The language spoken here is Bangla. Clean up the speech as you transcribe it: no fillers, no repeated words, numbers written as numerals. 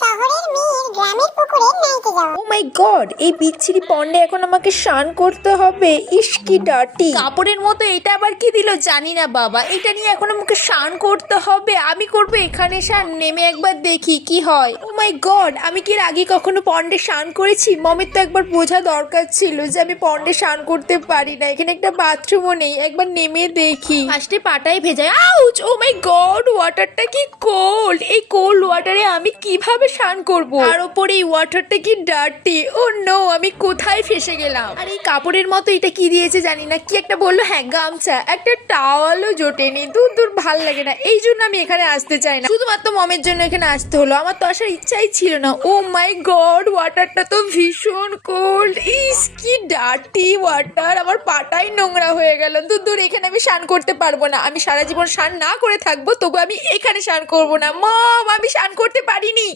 শহরের মেয়ের গ্রামের পুকুরে নাইতে যাওয়া। ও মাই গড, এই বিচ্ছিরি পন্ডে এখন আমাকে স্নান করতে হবে। ইস কি ডার্টি। কাপড়ের মতো এটা আবার কি দিল জানি না বাবা, এটা নিয়ে এখন আমাকে স্নান করতে হবে। আমি করব এখানে স্নান, নেমে একবার দেখি কি হয়। ও মাই গড, আমি কি এর আগে কখনো পন্ডে স্নান করেছি? মমের তো একবার বোঝা দরকার ছিল যে আমি পন্ডে স্নান করতে পারি না। এখানে একটা বাথরুমও নেই, একবার নেমে দেখি। ফার্স্টে পাটাই ভেজায়। আউচ! ও মাই গড, ওয়াটারটা কি কোল্ড। এই কোল্ড ওয়াটারে আমি কিভাবে স্নান করব? আর ওপরে এই ওয়াটারটা কি ডার্টি। ও নো, আমি কোথায় ফেসে গেলাম? আর এই কাপড়ের মতো এটা কি দিয়েছে জানি না, কি একটা বললো, হ্যাঁ গামছা, একটা টাওয়ালও জোটেনি। দূর দূর, ভাল লাগে না, এই জন্য আমি এখানে আসতে চাই না। শুধুমাত্র মমের জন্য এখানে আসতে হলো, আমার তো আসার ইচ্ছাই ছিল না। ও মাই গড, ওয়াটারটা তো ভীষণ কোল্ড। ইস কি ডার্টি ওয়াটার, আমার পাটাই নোংরা হয়ে গেল। দূর দূর, এখানে আমি স্নান করতে পারবো না। আমি সারা জীবন স্নান না করে থাকবো, তবু আমি এখানে স্নান করবো না। মম, আমি স্নান করতে পারিনি।